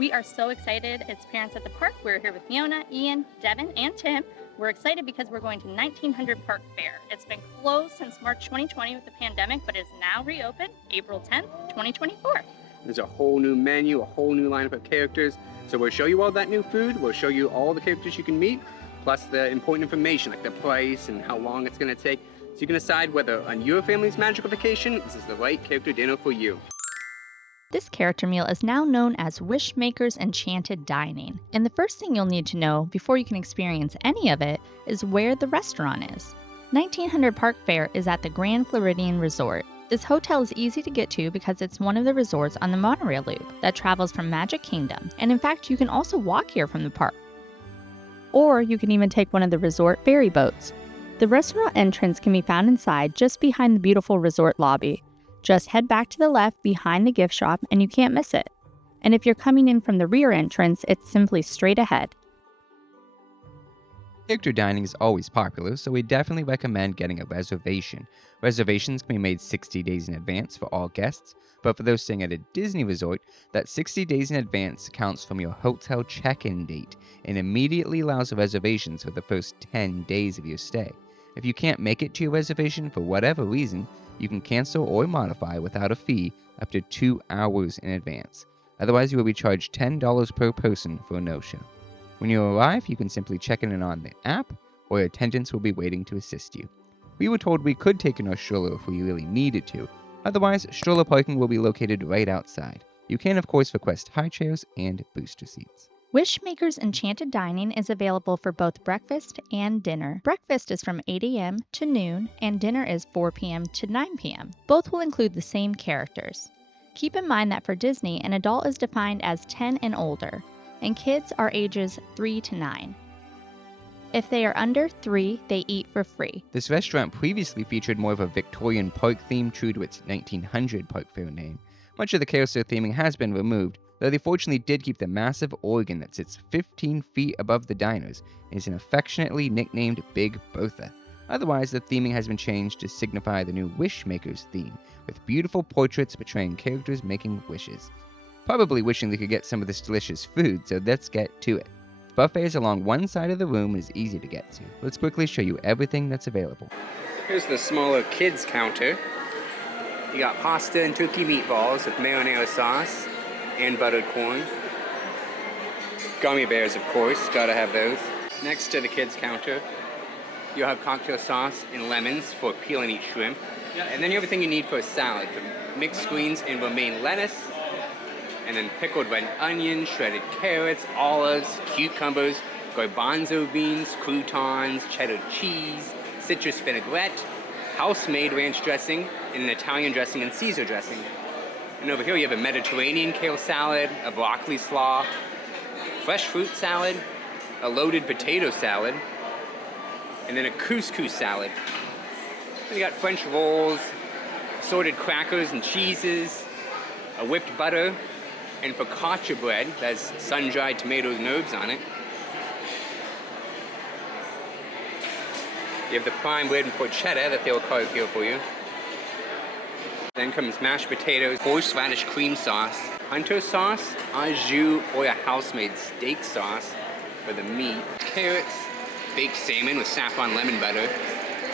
We are so excited. It's Parents at the Park. We're here with Fiona, Ian, Devin, and Tim. We're excited because we're going to 1900 Park Fair. It's been closed since March 2020 with the pandemic, but is now reopened April 10th, 2024. There's a whole new menu, a whole new lineup of characters. So we'll show you all that new food. We'll show you all the characters you can meet, plus the important information like the price and how long it's going to take. So you can decide whether on your family's magical vacation, this is the right character dinner for you. This character meal is now known as Wish Makers Enchanted dining, and the first thing you'll need to know before you can experience any of it is where the restaurant is. 1900 Park Fair is at the Grand Floridian Resort. This hotel is easy to get to because it's one of the resorts on the monorail loop that travels from Magic Kingdom, and in fact you can also walk here from the park. Or you can even take one of the resort ferry boats. The restaurant entrance can be found inside just behind the beautiful resort lobby. Just head back to the left behind the gift shop and you can't miss it. And if you're coming in from the rear entrance, it's simply straight ahead. Character dining is always popular, so we definitely recommend getting a reservation. Reservations can be made 60 days in advance for all guests, but for those staying at a Disney resort, that 60 days in advance counts from your hotel check-in date and immediately allows reservations for the first 10 days of your stay. If you can't make it to your reservation for whatever reason, you can cancel or modify without a fee up to 2 hours in advance. Otherwise, you will be charged $10 per person for a no-show. When you arrive, you can simply check in on the app, or attendants will be waiting to assist you. We were told we could take in our stroller if we really needed to. Otherwise, stroller parking will be located right outside. You can, of course, request high chairs and booster seats. Wish Makers Enchanted dining is available for both breakfast and dinner. Breakfast is from 8 a.m. to noon, and dinner is 4 p.m. to 9 p.m. Both will include the same characters. Keep in mind that for Disney, an adult is defined as 10 and older, and kids are ages 3 to 9. If they are under 3, they eat for free. This restaurant previously featured more of a Victorian park theme true to its 1900 Park Fair name. Much of the carousel theming has been removed, though they fortunately did keep the massive organ that sits 15 feet above the diners and is affectionately nicknamed Big Bertha. Otherwise, the theming has been changed to signify the new Wish Makers theme, with beautiful portraits portraying characters making wishes. Probably wishing they could get some of this delicious food, so let's get to it. The buffet is along one side of the room and is easy to get to. Let's quickly show you everything that's available. Here's the smaller kids counter. You got pasta and turkey meatballs with marinara sauce and buttered corn. Gummy bears, of course, gotta have those. Next to the kids counter, you'll have cocktail sauce and lemons for peel and eat shrimp. And then everything you need for a salad, from mixed greens and romaine lettuce, and then pickled red onions, shredded carrots, olives, cucumbers, garbanzo beans, croutons, cheddar cheese, citrus vinaigrette, house-made ranch dressing, and an Italian dressing and Caesar dressing. And over here you have a Mediterranean kale salad, a broccoli slaw, fresh fruit salad, a loaded potato salad, and then a couscous salad. Then you got French rolls, assorted crackers and cheeses, a whipped butter, and focaccia bread that has sun-dried tomatoes and herbs on it. You have the prime bread and porchetta that they'll carve here for you. Then comes mashed potatoes, horseradish cream sauce, hunter sauce, au jus, or a house-made steak sauce for the meat, carrots, baked salmon with saffron lemon butter,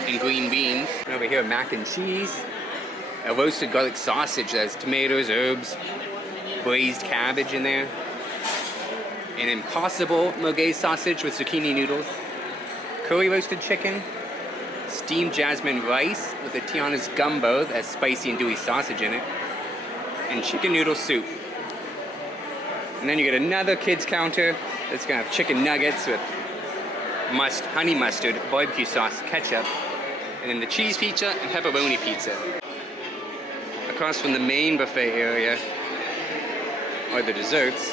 and green beans. And over here, mac and cheese, a roasted garlic sausage that has tomatoes, herbs, braised cabbage in there, an impossible Moguet sausage with zucchini noodles, curry roasted chicken, steamed jasmine rice with a Tiana's gumbo that has spicy and dewy sausage in it, and chicken noodle soup. And then you get another kids counter that's gonna have chicken nuggets with honey mustard, barbecue sauce, ketchup, and then the cheese pizza and pepperoni pizza. Across from the main buffet area are the desserts.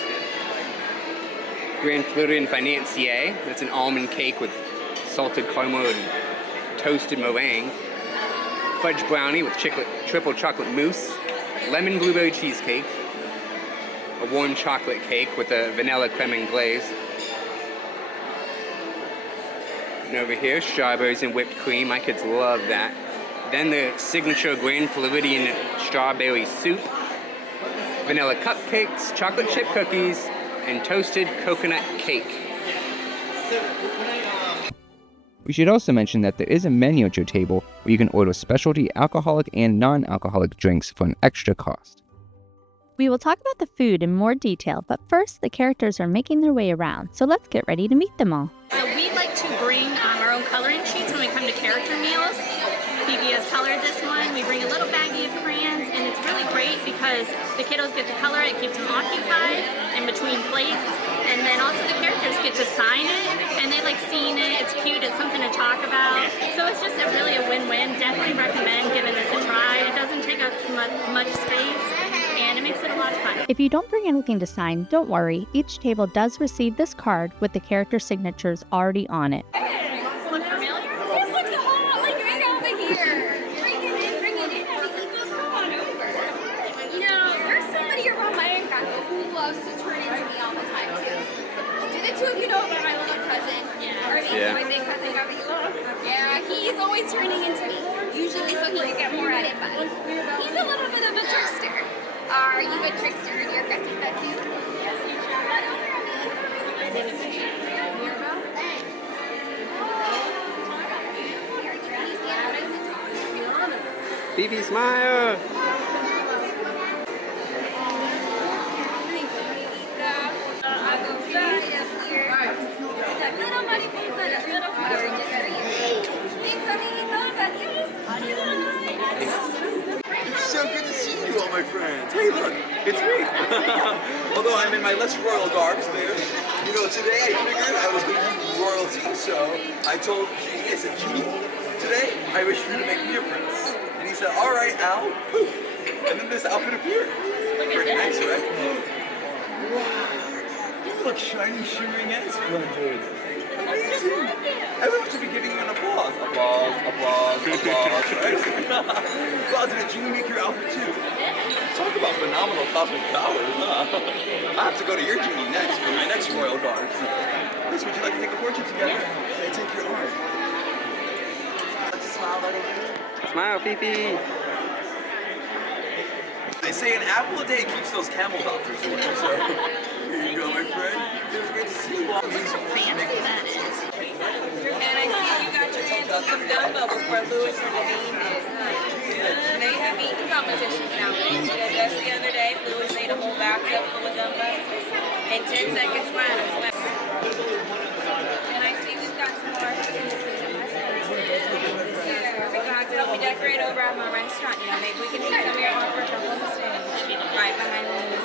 Grand Floridian Financier, that's an almond cake with salted caramel and toasted meringue. Fudge brownie with triple chocolate mousse. Lemon blueberry cheesecake. A warm chocolate cake with a vanilla creme anglaise. And over here, strawberries and whipped cream. My kids love that. Then the signature Grand Floridian strawberry soup. Vanilla cupcakes, chocolate chip cookies, and toasted coconut cake. We should also mention that there is a menu at your table where you can order specialty alcoholic and non-alcoholic drinks for an extra cost. We will talk about the food in more detail, but first the characters are making their way around, so let's get ready to meet them all. So we like to bring our own coloring sheets when we come to character meals. Phoebe has colored this one. We bring a little baggie of crayons, and it's really great because the kiddos get to color it, keeps them occupied in between plates, and then also the characters get to sign it, and they like seeing it. It's cute. It's something to talk about. So it's just really a win-win. Definitely recommend giving this a try. It doesn't take up much space, and it makes it a lot of fun. If you don't bring anything to sign, don't worry. Each table does receive this card with the character signatures already on it. Look familiar? This looks a whole lot like right over here. Bring it in, bring it in. I mean, Eagles, come on over. You know, there's somebody around my encanto who loves to turn into me all the time, too. Do the two of you know about my little cousin? Yeah. Or maybe my big cousin, Gabriela? Yeah, he's always turning into me. Usually so he can get more at it, but he's a little bit of a trickster. Are you a trickster in your casita, too? Yes, you sure. Come on over, Mirabel? Phoebe, smile! It's so good to see you all, my friends. Hey, look, it's me. Although I'm in my less royal garbs there. You know, today I figured I was going to be royalty, so I told Genie, I said, Genie, today I wish for you to make me a prince. And he said, all right, Al. Poof. And then this outfit appeared. Pretty nice, right? Wow. You look shiny, shimmering, and splendid. Amazing. Everyone should be giving you an applause. Applause, applause, applause, right? Well, did Genie make your outfit too? Talk about phenomenal cosmic powers, huh? I have to go to your Genie next for my next royal guards. Liz, would you like to take a portrait together? Can I take your arm? Let's smile right over here. Smile, Phoebe! They say an apple a day keeps those camel doctors away, so here you go, my friend. It was great to see you all. Fancy that is. And I see you got your hands on some gumbo before Louis or Nadine did. They have eating competitions now. Just the other day, Louis made a whole bathtub full of gumbo in 10 seconds flat. And I see we've got some more. We're going to help me decorate over at my restaurant. You know, maybe we can meet some of your artwork up on the stage. Right behind Louis.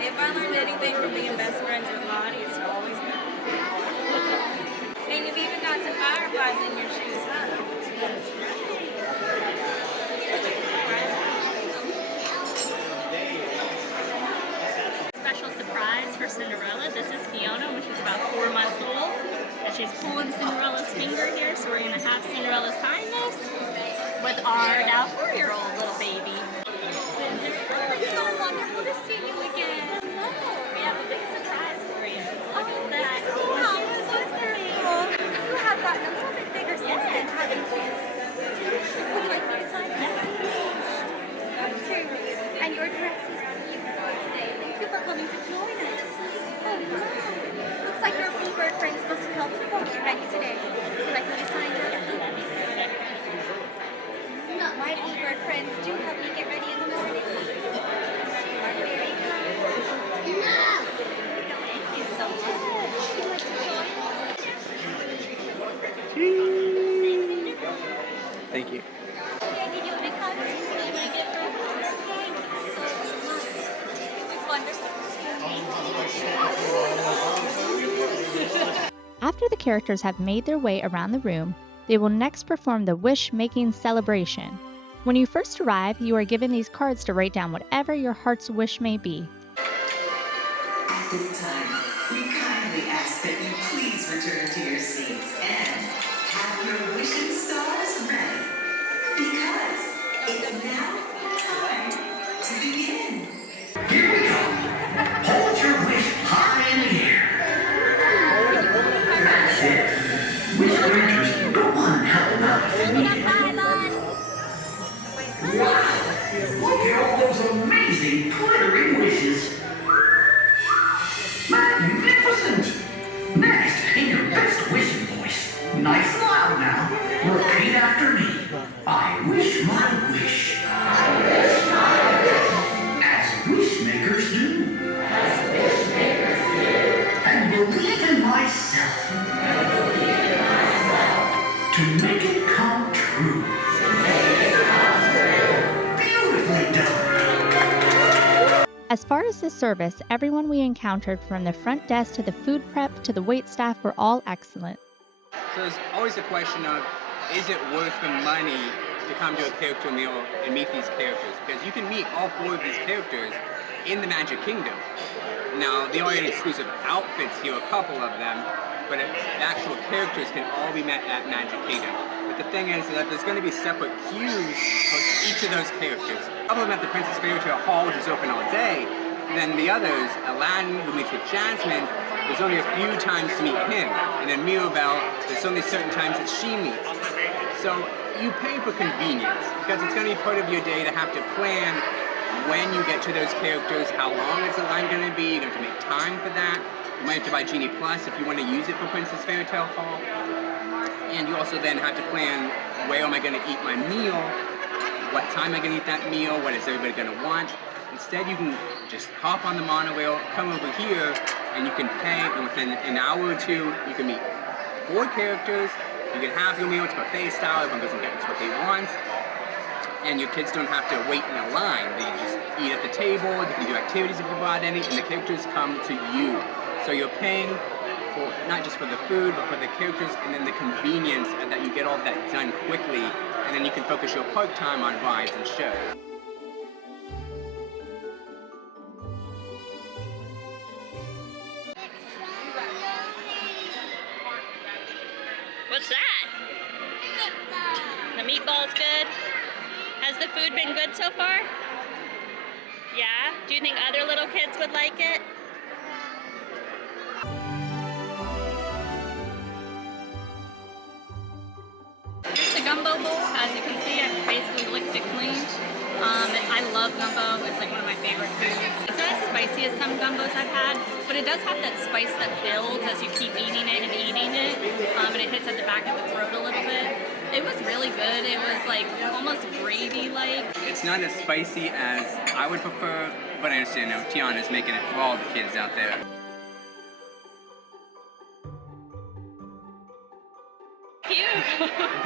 If I learned anything from being best friends with Lottie, it's always good. And you've even got some fireflies in your shoes, huh? Special surprise for Cinderella. This is Fiona when she's about 4 months old. And she's pulling Cinderella's finger here, so we're going to have Cinderella sign this with our now 4-year-old little baby. Cinderella, It's so wonderful to see you again. we have a big surprise for you. Oh, that's cool. This is very cool. You have gotten a little bit bigger since then, haven't you? Would you like me to sign it? Certainly. And your dress is beautiful today. Thank you for coming to join us. Oh, wow. Looks like your bluebird friends must have helped you get ready today. Would you like me to sign it? My bluebird friends do help me get ready in the morning. You are very kind. Thank you so much. Thank you. Can I give you a big hug? Will you want to give her a hug? Thank you so much. It was wonderful to see you. After the characters have made their way around the room, they will next perform the wish-making celebration. When you first arrive, you are given these cards to write down whatever your heart's wish may be. At this time, we kindly ask that you please return to your seats and have your wishing stars ready. Because it's now time to begin. Here we go. Hold your wish high in the air. That's it. Wish granters, go on and help them out if you need. Wow! Look at all those amazing glittering wishes. As far as the service, everyone we encountered from the front desk to the food prep to the waitstaff were all excellent. So there's always the question of, is it worth the money to come to a character meal and meet these characters? Because you can meet all 4 of these characters in the Magic Kingdom. Now, they are in exclusive outfits here, a couple of them, but the actual characters can all be met at Magic Kingdom. But the thing is that there's going to be separate queues for each of those characters. A couple of them at the Princess Fairy Tale Hall, which is open all day. Then the others, Aladdin, who meets with Jasmine, there's only a few times to meet him. And then Mirabel, there's only certain times that she meets. So you pay for convenience, because it's going to be part of your day to have to plan when you get to those characters, how long is the line going to be, you have to make time for that. You might have to buy Genie Plus if you want to use it for Princess Fairy Tale Hall. And you also then have to plan, where am I going to eat my meal? What time am I going to eat that meal? What is everybody going to want? Instead, you can just hop on the monorail, come over here, and you can pay, and within an hour or 2, you can meet 4 characters. You can have your meal, it's buffet style, everyone goes and gets what they want. And your kids don't have to wait in a line. They just eat at the table, they can do activities if you brought any, and the characters come to you. So you're paying for not just for the food, but for the characters, and then the convenience that you get all that done quickly, and then you can focus your park time on rides and shows. What's that? The meatball's good? Has the food been good so far? Yeah? Do you think other little kids would like it? Here's the gumbo bowl. As you can see, I've basically licked it clean. I love gumbo. It's like one of my favorite foods. It's not as spicy as some gumbos I've had, but it does have that spice that builds as you keep eating it and eating it, and it hits at the back of the throat a little bit. It was really good. It was like almost gravy-like. It's not as spicy as I would prefer, but I understand now Tiana's making it for all the kids out there.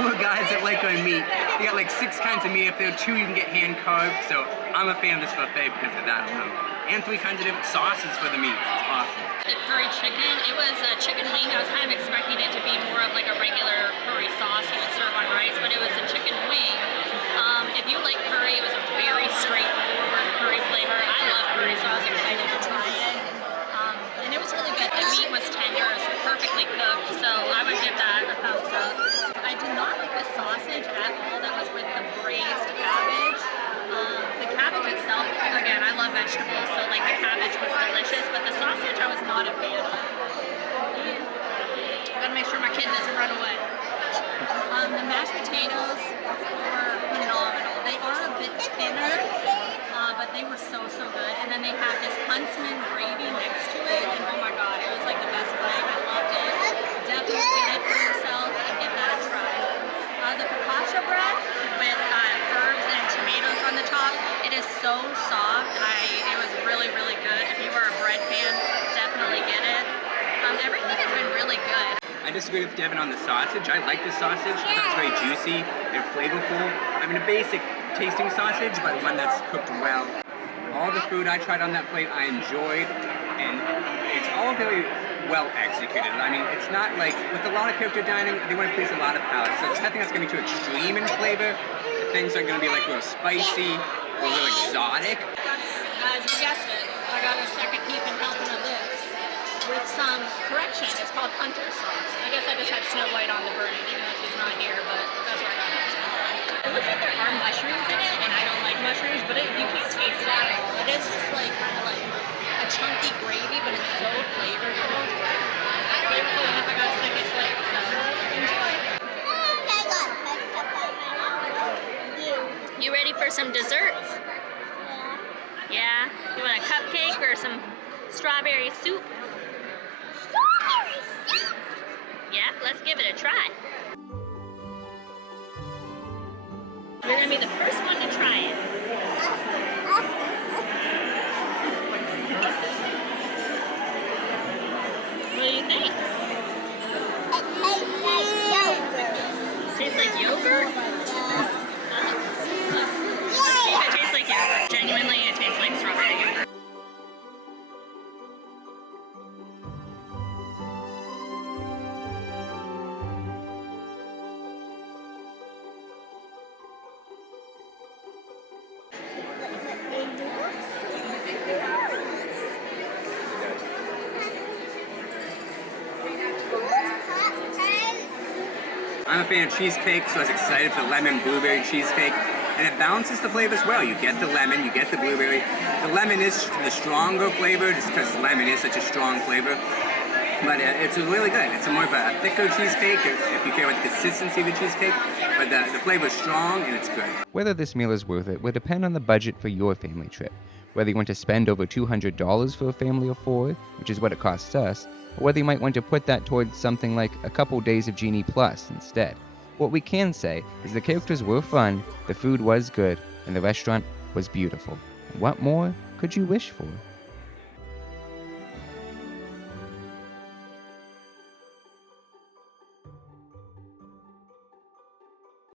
More guys that like going meat. They got like 6 kinds of meat up there. 2 you can get hand carved, so I'm a fan of this buffet because of that alone. And 3 kinds of different sauces for the meat. It's awesome. The curry chicken, it was a chicken wing. I was kind of expecting it to be more of like a regular curry sauce you would serve on rice, but it was a chicken wing. If you like curry, it was a very straightforward curry flavor. I love curry, so I was excited to try it. And it was really good. The meat was tender, it was perfectly cooked, so I would give that a thumbs up. I did not like the sausage at all that was with the braised cabbage. The cabbage itself, again, I love vegetables, so like the cabbage was delicious, but the sausage I was not a fan of. Gotta make sure my kid doesn't run away. The mashed potatoes were phenomenal. They are a bit thinner, but they were so good. And then they have this huntsman gravy next to it, and oh my god, it was like the best thing. I loved it. Definitely get it for yourself and give that a try. The focaccia bread with herbs and tomatoes on the top, it is so soft. It was really good. If you are a bread fan, definitely get it. Everything has been really good. I disagree with Devin on the sausage. I like the sausage. I thought it was very juicy and flavorful. I mean, a basic tasting sausage, but one that's cooked well. All the food I tried on that plate I enjoyed, and it's all very well executed. I mean, it's not like, with a lot of character dining, they want to please a lot of palates, so it's nothing that's going to be too extreme in flavor. The things are going to be like real spicy or real exotic. As you guessed it, I got a second heaping helping of this with some correction. It's called hunter sauce. I guess I just had Snow White on the burning, even though she's not here, but that's what I got. It looks like there are mushrooms in it, and I don't like mushrooms, but you can't taste it at all. It is just like kind of like a chunky gravy, but it's so flavorful. Flavorful enough, I got a second plate. So enjoy. You ready for some desserts? Yeah? You want a cupcake or some strawberry soup? Strawberry soup? Yeah, let's give it a try. You're gonna be the first one to try it. What do you think? It tastes like yogurt. Tastes like yogurt? Let's see if it tastes like yogurt. Genuinely, it tastes like strawberry yogurt. I'm a fan of cheesecake, so I was excited for the lemon blueberry cheesecake. And it balances the flavors well. You get the lemon, you get the blueberry. The lemon is the stronger flavor, just because lemon is such a strong flavor. But it's really good. It's more of a thicker cheesecake, if you care about the consistency of the cheesecake. But the flavor is strong and it's good. Whether this meal is worth it will depend on the budget for your family trip. Whether you want to spend over $200 for a family of 4, which is what it costs us, or whether you might want to put that towards something like a couple days of Genie Plus instead. What we can say is the characters were fun, the food was good, and the restaurant was beautiful. What more could you wish for?